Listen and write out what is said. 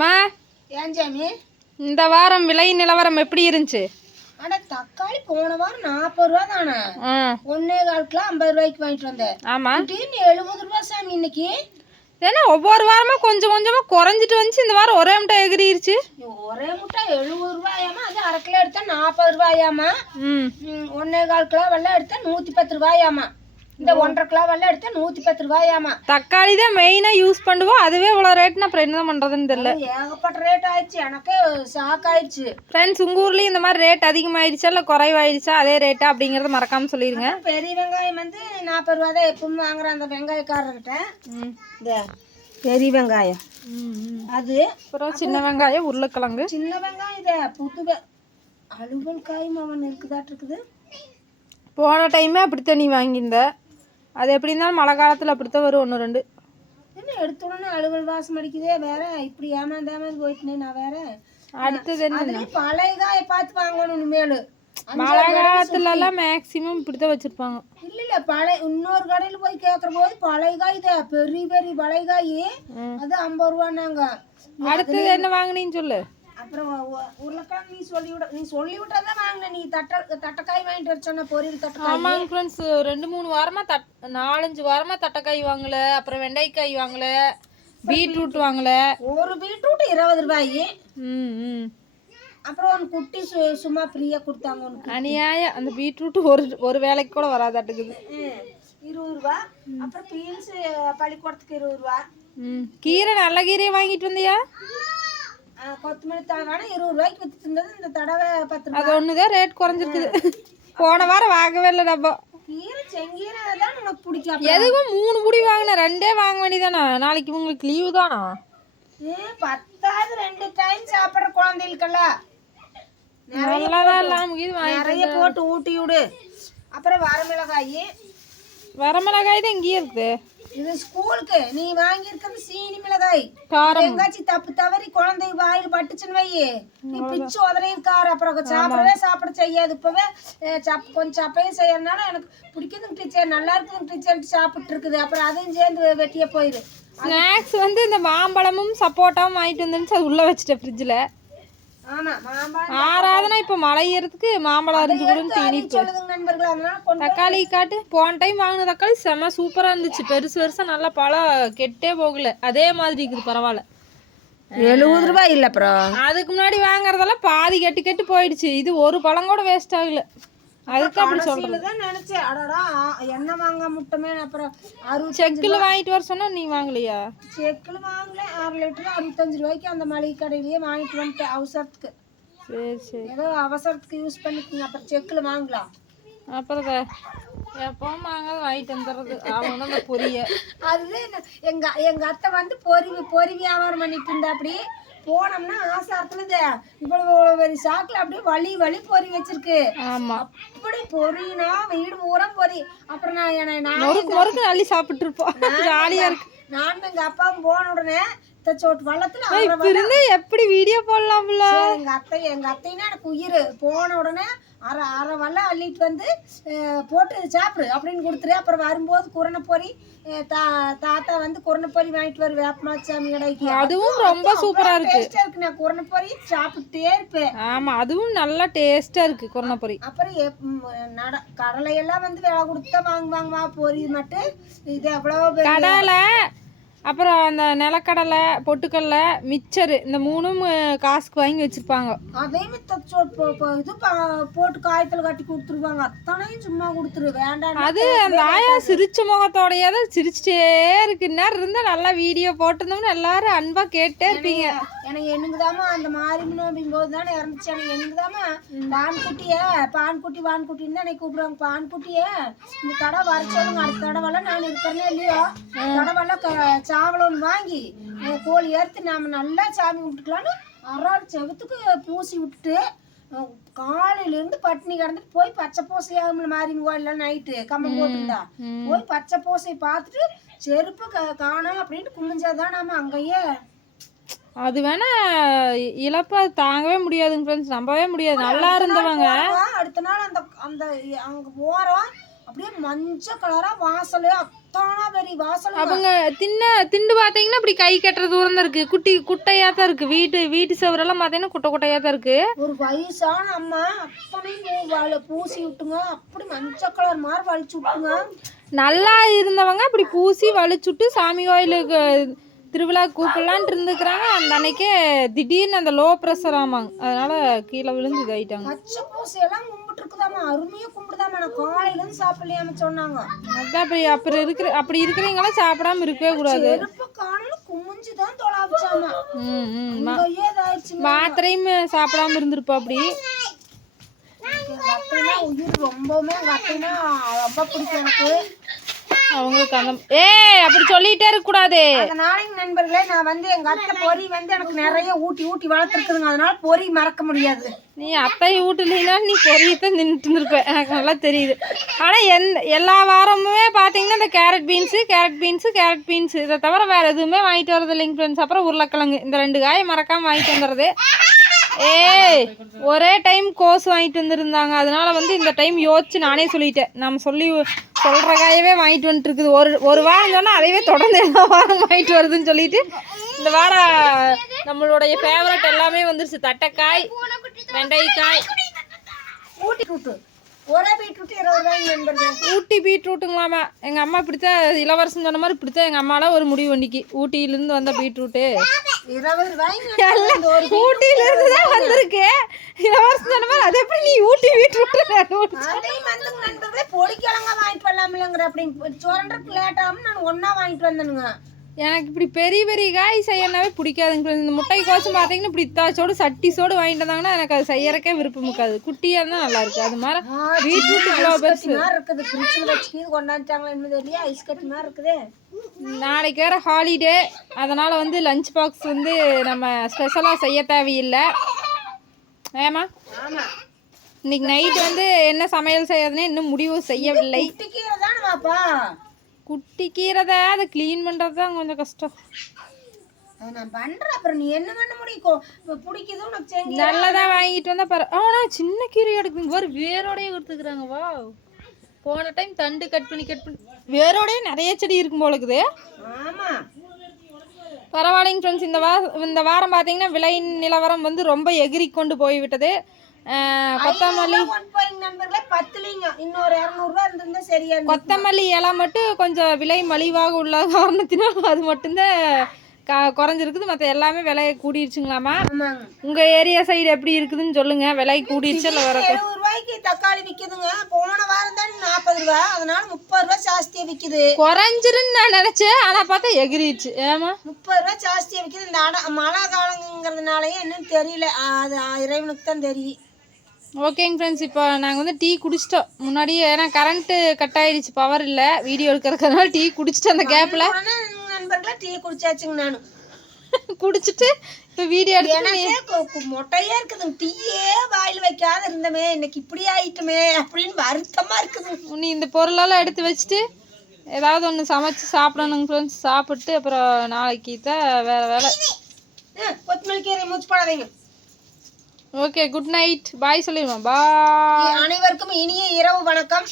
மா ஏன் சாமி இந்த வாரம் விலை நிலவரம் எப்படி இருந்துச்சு? அட தக்காளி போன வாரம் 40 ரூபா தானே, 1.25 கிலோ 50 ரூபாய்க்கு வாங்கிட்டு வந்தேன். ஆமா, திடீர்னு 70 ரூபா சாமி இன்னைக்கு. ஏன்னா ஒவ்வொரு வாரமா கொஞ்சம் கொஞ்சமா குறைஞ்சிட்டு வந்துச்சு. இந்த வாரம் ஒரே முட்டை எகிரிருச்சு. ஒரே முட்டை 70 ரூபாயாமா, அது அரை கிலோ எடுத்தா 40 ரூபாயாமா, 1.25 கிலோ வெள்ளம் எடுத்தா 110 ரூபாயாமா, இந்த 1.5 கிலோ வெள்ளம் எடுத்தா 110 ரூபாயாமா. தக்காளி தான் மெயினா யூஸ் பண்ணுவோம், அதுவே இவ்வளவு ரேட்னா அப்புறம் என்ன பண்றதுன்னு தெரியல. ஏகப்பட்ட ரேட் ஆயிடுச்சு, எனக்கே ஷாக் ஆயிடுச்சு. ஃப்ரெண்ட்ஸ், உங்க ஊர்லயும் இந்த மாதிரி ரேட் அதிகமாயிடுச்சா இல்ல குறைவாயிடுச்சா, அதே ரேட்டா அப்படிங்கறத மறக்காம சொல்லிருங்க. பெரிய வெங்காயம் வந்து 40 ரூபா தான் எப்பவும் வாங்குறேன் அந்த வெங்காயக்காரர்கிட்ட. இந்த பெரிய வெங்காயம் அது, அப்புறம் சின்ன வெங்காயம், உருளைக்கிழங்கு, சின்ன வெங்காயம் இதை புது அலுவல் காயும் அவன் இருக்குதாட்டு இருக்குது. போன டைமே அப்படித்தான் நீ வாங்கியிருந்த. அது எப்படி இருந்தாலும் மழை காலத்தில் அப்படித்தான் வரும், 1 2. என்ன எடுத்த உடனே அலுவல் வாசம் அடிக்குதே, வேற இப்படி ஏமாந்தாம போயிட்டேன் நான். வேற அடுத்தது என்ன, பழைய காயை பார்த்து வாங்கணும் இனிமேலு. மழை காலத்துல எல்லாம் மேக்சிமம் இப்படித்தான் வச்சிருப்பாங்க. இல்ல பழைய இன்னொரு கடையில போய் கேக்குற போது பழைய காய் தான், பெரிய பெரிய பழைய காய் அது 50 ரூபான்னாங்க. அடுத்தது என்ன வாங்கினீன்னு சொல்லு. அப்புறம் உருளைக்கிழங்கு நீ சொல்லி விட்டாதான் வாங்கின. நீ தட்டைக்காய் வாங்கிட்டு வர சொன்ன, பொரியல் தட்டைக்காய். ஆமாங்க ஃப்ரெண்ட்ஸ், 2 3 வாரமா 4 5 வாரமா தட்டைக்காய் வாங்கல, அப்புறம் வெண்டைக்காய் வாங்கல, பீட்ரூட் வாங்கல. ஒரு பீட்ரூட் 20 ரூபாய். அப்புறம் குட்டி சும்மா ஃப்ரீயா கொடுத்தாங்க. அநியாயம், அந்த பீட்ரூட் ஒரு வேலைக்கு கூட வராதாட்டுக்குது. 20 ரூபா. அப்புறம் பீன்ஸ் பள்ளிக்கூடத்துக்கு 20 ரூபா. கீரை நல்ல கீரையை வாங்கிட்டு வந்தியா? கொத்தமல்லி தழை வேணா 20 ரூபாய்க்கு வித்துட்டு இருந்தது, இந்த தடவை 10 ரூபா. அது ஒண்ணுதான் ரேட் குறைஞ்சிருக்குது. போன வாரம் வாங்கவே இல்லை நம்ம. கீரை செங்கீரை தான் உனக்கு பிடிக்கும். எதுவும் 3 புடி வாங்கின, 2 வாங்க வேண்டியதானா? நாளைக்கு உங்களுக்கு லீவு தானா? 10வது 2 டைம் சாப்பிட்ற குழந்தைகளுக்கெல்லாம் நிறைய போட்டு ஊட்டி விடு. அப்புறம் வரமிளகாய் தான் இங்கேயே இருக்கு. இது ஸ்கூலுக்கு நீ வாங்கி இருக்கிறது சீனி மிளகாய். எங்காச்சும் தப்பு தவறி குழந்தை வாயில் பட்டுச்சுன்னு வையே, நீ பிச்சு உதறி இருக்காரு, அப்புறம் சாப்பிட செய்யாது. இப்பவே கொஞ்சம் சப்பையும் செய்யறதுனால எனக்கு பிடிக்குதுங்க டீச்சர், நல்லா இருக்குதுங்க டீச்சர் சாப்பிட்டு இருக்குது. அப்புறம் அதையும் சேர்ந்து வெட்டியே போயிரு. ஸ்நாக்ஸ் வந்து இந்த மாம்பழமும் சப்போட்டாவும் வாங்கிட்டு வந்துருந்துச்சு, அது உள்ள வச்சுட்டேன் ஃப்ரிட்ஜில். ஆறாவதுனா இப்போ மழை ஏறதுக்கு மாம்பழம் அரிஞ்சு கொடுன்னு தீனிப்பு. தக்காளி காட்டு, போன டைம் வாங்கின தக்காளி செம்ம சூப்பராக இருந்துச்சு, பெருசா நல்லா பழம் கெட்டே போகல, அதே மாதிரி இருக்குது, பரவாயில்ல. 70 ரூபாய் இல்லை. அப்புறம் அதுக்கு முன்னாடி வாங்குறதெல்லாம் பாதி கெட்டு போயிடுச்சு, இது ஒரு பழம் கூட வேஸ்ட் ஆகல. அதுக்கு அப்படி சொல்றேன். நினைச்சேன் அடடா என்ன வாங்க முட்டமே. அப்புறம் செக்கில் வாங்கிட்டு வர சொன்னா நீ வாங்கலையா? செக்கில் வாங்கல, 6 லிட்டர் 65 ரூபாய்க்கு அந்த மளிகை கடையிலேயே வாங்கிட்டு வந்துட்டேன் அவசரத்துக்கு. சரி ஏதோ அவசரத்துக்கு யூஸ் பண்ணிக்கோங்க, அப்புறம் செக்கில் வாங்கலாம். அப்புறம் எப்பவும் வாங்காத வாங்கிட்டு வந்துடுறது அவங்க அந்த பொரிய. அதுதான் எங்க அத்தை வந்து பொறி வியாபாரம் பண்ணிட்டு இருந்தா. அப்படி போனோம்னா ஆசாரத்துல இவ்வளவு பெரிய சாக்குல அப்படியே வலி பொறி வச்சிருக்கு. ஆமா, அப்படி பொறினா வீடு பூரா பொறி. அப்புறம் நான் அள்ளி சாப்பிட்டு இருப்போம், ஜாலியா இருக்கு. நானும் எங்க அப்பாவும் போன உடனே வள்ளத்துல எப்படி வீடியோ போடலாம்ல. எங்க அத்தைன்னா எனக்கு உயிர். போன உடனே அரை வல்லம் அள்ளிட்டு வந்து போட்டு சாப்பிடு அப்படின்னு கொடுத்துரு. அப்புறம் வரும்போது குரணை பொறி தாத்தா வந்து குரணை பொறி வாங்கிட்டு வரும் வேப்பமாச்சாமி கடைக்கு. அதுவும் ரொம்ப சூப்பரா இருக்கு. நான் குரணை பொறி சாப்பிட்டே இருப்பேன். ஆமா, அதுவும் நல்லா டேஸ்டா இருக்கு குரணை பொறி. அப்புறம் கடலையெல்லாம் வந்து விலை கொடுத்தா வாங்குவாங்க பொறி மட்டும். இது எவ்வளவு கடலை, அப்புறம் அந்த நிலக்கடலை, பொட்டுக்கடலை, மிச்சரு, இந்த 3ம் காசுக்கு வாங்கி வச்சிருப்பாங்க. அதையும் இது போட்டு காயத்தில் கட்டி கொடுத்துருவாங்க. அத்தனையும் சும்மா கொடுத்துரு வேண்டாம். அது அந்த ஆயா சிரிச்ச முகத்தோடையே தான் சிரிச்சிட்டே இருக்கு. நேரம் இருந்தால் நல்லா வீடியோ போட்டிருந்தோம்னு எல்லாரும் அன்பா கேட்டே இருப்பீங்க. எனக்கு என்னங்குதாமா அந்த மாரிமனோ அப்படிங்கும்போது தானே இறந்துச்சு. எனக்கு என்னங்குதாமா பான்குட்டின்னு தான் எனக்கு கூப்பிடுவாங்க. பான்குட்டியே இந்த தடவை வர சொல்லுங்க, அடுத்த தடவைலாம் நான் இருக்கிறேனே இல்லையோ, தடவைலாம் சாவலம் வாங்கி கோழி ஏறுத்து நாம நல்லா சாமி விட்டுக்கலான்னு 6 செவத்துக்கு பூசி விட்டுட்டு காலையிலேருந்து பட்டினி கிடந்துட்டு போய் பச்சை பூசையாகும்ல மாறி கோயில நைட்டு கம்பம் போட்டுருந்தா போய் பச்சை பூசை பார்த்துட்டு செருப்பு காணோம் அப்படின்ட்டு குமிஞ்சாதான் நாம அங்கேயே. அது வேணா இழப்பா தாங்கவே முடியாதுங்க ஃப்ரெண்ட்ஸ், நம்பவே முடியாது. நல்லா இருந்தவங்க அடுத்த நாள் அந்த அங்க போறோம், அப்படியே மஞ்சள் கலரா வாசலே அத்தானா பெரிய வாசல். அவங்க திண்டு பார்த்தீங்கன்னா இப்படி கை கட்டுற தூரம் தான் இருக்கு. குட்டையா தான் இருக்கு. வீட்டு செவரெல்லாம் பார்த்தீங்கன்னா குட்டையா தான் இருக்கு. ஒரு வயசான அம்மா அப்பனே பூசி விட்டுங்க, அப்படி மஞ்சள் கலர் மாதிரி வலிச்சு விட்டுங்க. நல்லா இருந்தவங்க அப்படி பூசி வலிச்சுட்டு சாமி கோயிலுக்கு திருவிழா கூப்பிடலான்ட்டு இருந்துக்கிறாங்க. அந்த அன்னைக்கே திடீர்னு அந்த லோ ப்ரெஷர் ஆமாங்க, அதனால கீழே விழுந்து இதாயிட்டாங்க. பச்சை பூசையெல்லாம் கும்பிட்டு இருக்குதாமா, அருமையா கும்பிடுதாமா. நான் காலையில இருந்து சாப்பிடலையாம சொன்னாங்க. அதான் அப்படி இருக்கிறவங்களாம் சாப்பிடாம இருக்கவே கூடாது. செருப்பு காணல குமிஞ்சுதான் தொலாவிச்சாமா. மாத்திரையும் சாப்பிடாம இருந்திருப்பா. அப்படி உயிர் ரொம்பவுமே எங்க அத்தைனா ரொம்ப பிடிக்கும் எனக்கு. அவங்களுக்கு அந்த அப்படி சொல்லிட்டே இருக்க கூடாது. நாளைக்கு நண்பர்களே, நான் எங்க அத்தை பொறி எனக்கு நிறைய ஊட்டி வளர்த்துருக்குதுங்க, அதனால பொறி மறக்க முடியாது. நீ அத்தை வீட்டுலனா நீ பொரியத்தான் நின்றுட்டு இருந்திருப்ப, எனக்கு நல்லா தெரியுது. ஆனா எல்லா வாரமுமே பாத்தீங்கன்னா இந்த கேரட் பீன்ஸ் இதை தவிர வேற எதுவுமே வாங்கிட்டு வரது இல்லைங்க ஃப்ரெண்ட்ஸ். அப்புறம் உருளைக்கிழங்கு, இந்த 2 காயை மறக்காம வாங்கிட்டு வந்துடுறது. ஒரே டைம் கோஸ் வாங்கிட்டு வந்துருந்தாங்க, அதனால இந்த டைம் யோசிச்சு நானே சொல்லிட்டேன். நம்ம சொல்ற காயவே வாங்கிட்டு வந்துட்டு இருக்குது. ஒரு வாரம் சொன்னா அதையவே தொடர்ந்து எல்லா வாரம் வாங்கிட்டு வருதுன்னு சொல்லிட்டு இந்த வாரம் நம்மளுடைய ஃபேவரட் எல்லாமே வந்துருச்சு. தட்டைக்காய், வெண்டைக்காய், ஊட்டி பீட்ரூட்டுங்களாமா. எங்க அம்மா இப்படித்தான் இளவரசன் சொன்ன மாதிரி இப்படித்தான் எங்க அம்மாலாம் ஒரு முடிவு வண்டிக்கு ஊட்டியிலிருந்து வந்த பீட்ரூட்டு ஊட்டியில இருந்து தான் வந்திருக்கு. இளவரசன் சொன்ன மாதிரி அது எப்படி நீ ஊட்டி பீட்ரூட் பொடிக்கிழங்க வாங்கிட்டு வரலாம்லங்கிற அப்படின்னு சொல்றதுக்கு லேட்டாகும். நான் ஒன்னா வாங்கிட்டு வந்தேனுங்க. எனக்கு இப்படி பெரிய காய் செய்யறனாவே பிடிக்காதுங்க. இந்த முட்டை கோசம் பார்த்தீங்கன்னா இப்படி இத்தாச்சோடு சட்டிசோடு வாங்கிட்டு வந்தாங்கன்னா எனக்கு அது செய்யறக்கே விருப்பம் இருக்காது. குட்டியாக தான் நல்லா இருக்கு. அது மாதிரி பீட்ரூட் இருக்குது, ஃப்ரிட்ஜில் வச்சு கொண்டாந்துட்டாங்களா என்ன தெரியல, ஐஸ் கட்டி மாதிரி இருக்குது. நாளைக்கு வேறு ஹாலிடே, அதனால் லஞ்ச் பாக்ஸ் நம்ம ஸ்பெஷலாக செய்ய தேவையில்லை. ஏமா இன்னைக்கு நைட்டு என்ன சமையல் செய்யறதுன்னு இன்னும் முடிவு செய்யவில்லை. குட்டி கீரை தான், அதை க்ளீன் பண்ணுறது தான் கொஞ்சம் கஷ்டம். நான் பண்றேன், அப்புறம் நீ என்ன பண்ண முடியும்? பிடிக்குது உனக்கு செஞ்சு நல்லதா வாங்கிட்டு வந்தா பாரு. ஆனால் சின்ன கீரை எடுக்குங்க பாரு, வேரோடையே கொடுத்துக்கிறாங்க. வா, போன டைம் தண்டு கட் பண்ணி வேரோடையே நிறைய செடி இருக்கும் போல இருக்குது. ஆமாம், பரவாயில்லைங்க ஃப்ரெண்ட்ஸ். இந்த வாரம் பார்த்தீங்கன்னா விலை நிலவரம் ரொம்ப எகிரி கொண்டு போய்விட்டது. கொத்தமல்லி கொத்தமல்லி இலை மட்டும் கொஞ்சம் விலை மலிவாக உள்ள காரணத்தினால் அது மட்டும்தான் குறைஞ்சிருக்குது. மற்ற எல்லாமே விலை கூடிருச்சுங்களாமா. உங்க ஏரியா சைடு எப்படி இருக்குதுன்னு சொல்லுங்க. விலை கூடிருச்சு இல்லை வர? 70 ரூபாய்க்கு தக்காளி விற்குதுங்க. போன வாரம் தான் 40 ரூபா, அதனால 30 ரூபா ஜாஸ்தியா விற்குது. குறைஞ்சிருன்னு நான் நினைச்சேன், ஆனா பார்த்தா எகிரிச்சு. ஏமா 30 ரூபா ஜாஸ்தியா விற்குது. இந்த மழை காலங்கிறதுனாலயே என்னன்னு தெரியல, அது இறைவனுக்கு தான் தெரியும். ஓகேங்க ஃப்ரெண்ட்ஸ், இப்போ நாங்கள் டீ குடிச்சிட்டோம் முன்னாடியே. ஏன்னா கரண்ட்டு கட் ஆகிடுச்சு, பவர் இல்லை வீடியோ எடுக்கிறதுனால. டீ குடிச்சிட்டு அந்த கேப்பில் நண்பர்களாக டீ குடிச்சாச்சுங்க. நானும் குடிச்சிட்டு இப்போ வீடியோ எடுத்து மொட்டையாக இருக்குது. டீயே வாயில் வைக்காத இருந்தமே, இன்னைக்கு இப்படி ஆயிட்டுமே அப்படின்னு வருத்தமாக இருக்குது. நீ இந்த பொருளெல்லாம் எடுத்து வச்சுட்டு ஏதாவது ஒன்று சமைச்சு சாப்பிடணுங்க ஃப்ரெண்ட்ஸ். சாப்பிட்டு அப்புறம் நாளைக்கு தான் வேறு வேலை. கொத்தமல்லி கீரை மூச்சு போடாதீங்க. ஓகே, குட் நைட், பாய் சொல்லிடுவோம். பாய். அனைவருக்கும் இனிய இரவு வணக்கம்.